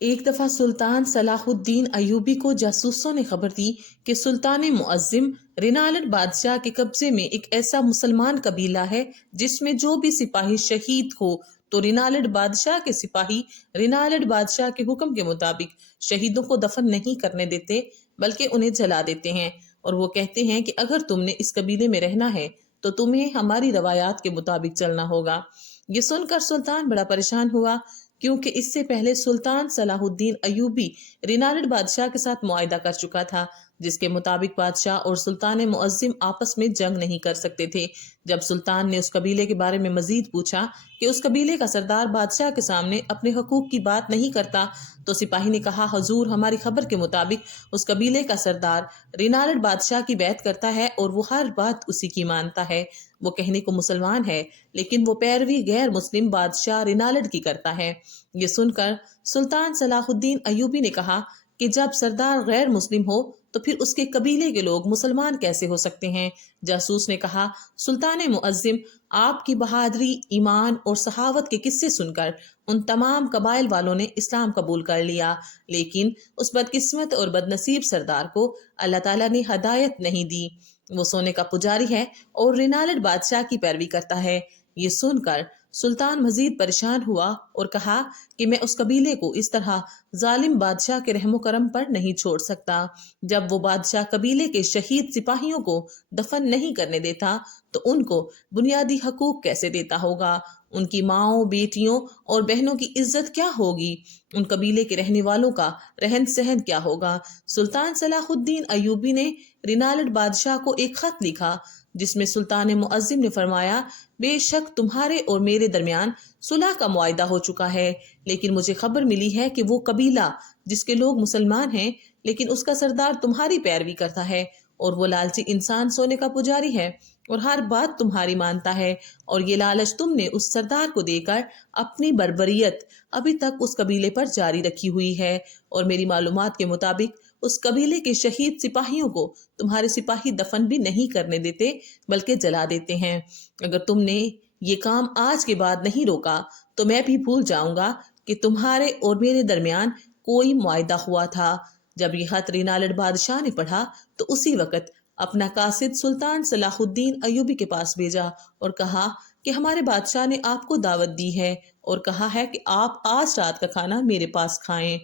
ایک دفعہ سلطان صلاح الدین ایوبی کو جاسوسوں نے خبر دی کہ سلطان معظم رینالڈ بادشاہ کے قبضے میں ایک ایسا مسلمان قبیلہ ہے جس میں جو بھی سپاہی شہید ہو تو رینالڈ بادشاہ کے سپاہی رینالڈ بادشاہ کے حکم کے مطابق شہیدوں کو دفن نہیں کرنے دیتے بلکہ انہیں جلا دیتے ہیں، اور وہ کہتے ہیں کہ اگر تم نے اس قبیلے میں رہنا ہے تو تمہیں ہماری روایات کے مطابق چلنا ہوگا۔ یہ سن کر سلطان بڑا پریشان ہوا، کیونکہ اس سے پہلے سلطان صلاح الدین ایوبی رینالڈ بادشاہ کے ساتھ معاہدہ کر چکا تھا، جس کے مطابق بادشاہ اور سلطان معظم آپس میں جنگ نہیں کر سکتے تھے۔ جب سلطان نے اس قبیلے کے بارے میں مزید پوچھا کہ اس قبیلے کا سردار بادشاہ کے سامنے اپنے حقوق کی بات نہیں کرتا، تو سپاہی نے کہا، حضور، ہماری خبر کے مطابق اس قبیلے کا سردار رینالڈ بادشاہ کی بیعت کرتا ہے اور وہ ہر بات اسی کی مانتا ہے۔ وہ کہنے کو مسلمان ہے لیکن وہ پیروی غیر مسلم بادشاہ رینالڈ کی کرتا ہے۔ یہ سن کر سلطان صلاح الدین ایوبی نے کہا کہ جب سردار غیر مسلم ہو تو پھر اس کے قبیلے کے لوگ مسلمان کیسے ہو سکتے ہیں؟ جاسوس نے کہا، سلطان معظم، آپ کی بہادری، ایمان اور صحاوت کے قصے سن کر ان تمام قبائل والوں نے اسلام قبول کر لیا، لیکن اس بدقسمت اور بدنصیب سردار کو اللہ تعالیٰ نے ہدایت نہیں دی۔ وہ سونے کا پجاری ہے اور رینالڈ بادشاہ کی پیروی کرتا ہے۔ یہ سن کر سلطان مزید پریشان ہوا اور کہا کہ میں اس قبیلے کو اس طرح ظالم بادشاہ کے رحم و کرم پر نہیں چھوڑ سکتا۔ جب وہ بادشاہ قبیلے کے شہید سپاہیوں کو دفن نہیں کرنے دیتا تو ان کو بنیادی حقوق کیسے دیتا ہوگا؟ ان کی ماؤں، بیٹیوں اور بہنوں کی عزت کیا ہوگی؟ ان قبیلے کے رہنے والوں کا رہن سہن کیا ہوگا؟ سلطان صلاح الدین ایوبی نے رینالڈ بادشاہ کو ایک خط لکھا جس میں سلطان معظم نے فرمایا، بے شک تمہارے اور میرے درمیان صلح کا معاہدہ ہو چکا ہے، لیکن مجھے خبر ملی ہے کہ وہ قبیلہ جس کے لوگ مسلمان ہیں لیکن اس کا سردار تمہاری پیروی کرتا ہے، اور وہ لالچی انسان سونے کا پجاری ہے اور ہر بات تمہاری مانتا ہے، اور یہ لالچ تم نے اس سردار کو دے کر اپنی بربریت ابھی تک اس قبیلے پر جاری رکھی ہوئی ہے، اور میری معلومات کے مطابق اس قبیلے کے شہید سپاہیوں کو تمہارے سپاہی دفن بھی نہیں کرنے دیتے بلکہ جلا دیتے ہیں۔ اگر تم نے یہ کام آج کے بعد نہیں روکا تو میں بھی بھول جاؤں گا کہ تمہارے اور میرے درمیان کوئی معاہدہ ہوا تھا۔ جب یہ خط رینالڈ بادشاہ نے پڑھا تو اسی وقت اپنا قاصد سلطان صلاح الدین ایوبی کے پاس بھیجا اور کہا کہ ہمارے بادشاہ نے آپ کو دعوت دی ہے اور کہا ہے کہ آپ آج رات کا کھانا میرے پاس کھائیں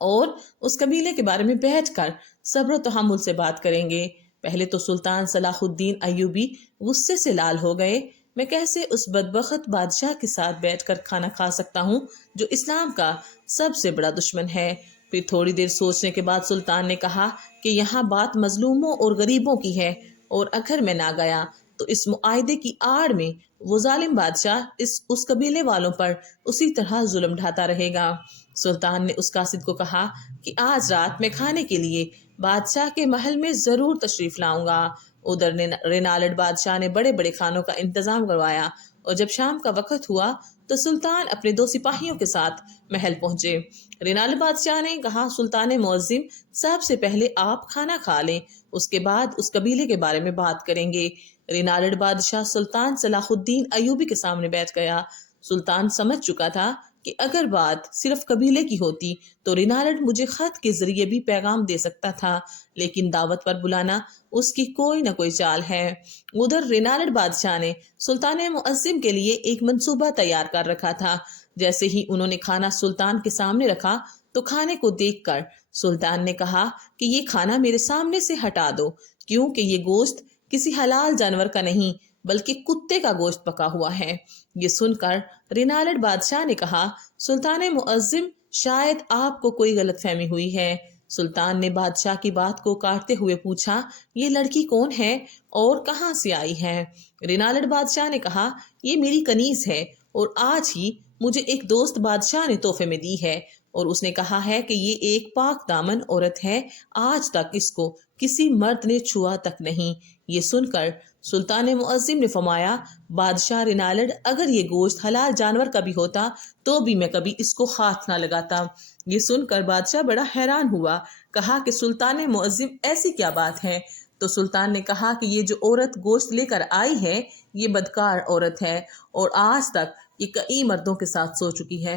اور اس قبیلے کے بارے میں بیٹھ کر صبر و تحمل سے بات کریں گے۔ پہلے تو سلطان صلاح الدین ایوبی غصے سے لال ہو گئے، میں کیسے اس بدبخت بادشاہ کے ساتھ بیٹھ کر کھانا کھا سکتا ہوں جو اسلام کا سب سے بڑا دشمن ہے؟ پھر تھوڑی دیر سوچنے کے بعد سلطان نے کہا کہ یہاں بات مظلوموں اور غریبوں کی ہے، اور اگر میں نہ گیا تو اس معاہدے کی آڑ میں وہ ظالم بادشاہ اس قبیلے والوں پر اسی طرح ظلم ڈھاتا رہے گا۔ سلطان نے اس قاصد کو کہا کہ آج رات میں کھانے کے لیے بادشاہ کے محل میں ضرور تشریف لاؤں گا۔ ادھر رینالڈ بادشاہ نے بڑے بڑے کھانوں کا انتظام کروایا، اور جب شام کا وقت ہوا تو سلطان اپنے 2 سپاہیوں کے ساتھ محل پہنچے۔ رینالڈ بادشاہ نے کہا، سلطان معظم، سب سے پہلے آپ کھانا کھا لیں، اس کے بعد اس قبیلے کے بارے میں بات کریں گے۔ رینالڈ بادشاہ سلطان صلاح الدین ایوبی کے سامنے بیٹھ گیا۔ سلطان سمجھ چکا تھا کہ اگر بات صرف قبیلے کی ہوتی تو رینالڈ مجھے خط کے ذریعے بھی پیغام دے سکتا تھا، لیکن دعوت پر بلانا اس کی کوئی نہ کوئی چال ہے۔ ادھر رینالڈ بادشاہ نے سلطان معظم کے لیے ایک منصوبہ تیار کر رکھا تھا۔ جیسے ہی انہوں نے کھانا سلطان کے سامنے رکھا تو کھانے کو دیکھ کر سلطان نے کہا کہ یہ کھانا میرے سامنے سے ہٹا دو، کیونکہ یہ گوشت کسی حلال جانور کا نہیں بلکہ کتے کا گوشت پکا ہوا ہے۔ یہ سن کر رینالڈ بادشاہ نے کہا، سلطان معظم، شاید آپ کو کوئی غلط فہمی ہوئی ہے۔ سلطان نے بادشاہ کی بات کو کاٹتے ہوئے پوچھا، یہ لڑکی کون ہے اور کہاں سے آئی ہے؟ رینالڈ بادشاہ نے کہا، یہ میری کنیز ہے اور آج ہی مجھے ایک دوست بادشاہ نے تحفے میں دی ہے، اور اس نے کہا ہے کہ یہ ایک پاک دامن عورت ہے، آج تک اس کو کسی مرد نے چھوا تک نہیں۔ یہ سن کر سلطان معظم نے فرمایا، بادشاہ رینالڈ، اگر یہ گوشت حلال جانور کا بھی ہوتا تو بھی میں کبھی اس کو ہاتھ نہ لگاتا۔ یہ سن کر بادشاہ بڑا حیران ہوا، کہا کہ سلطان معظم، ایسی کیا بات ہے؟ تو سلطان نے کہا کہ یہ جو عورت گوشت لے کر آئی ہے یہ بدکار عورت ہے اور آج تک یہ کئی مردوں کے ساتھ سو چکی ہے۔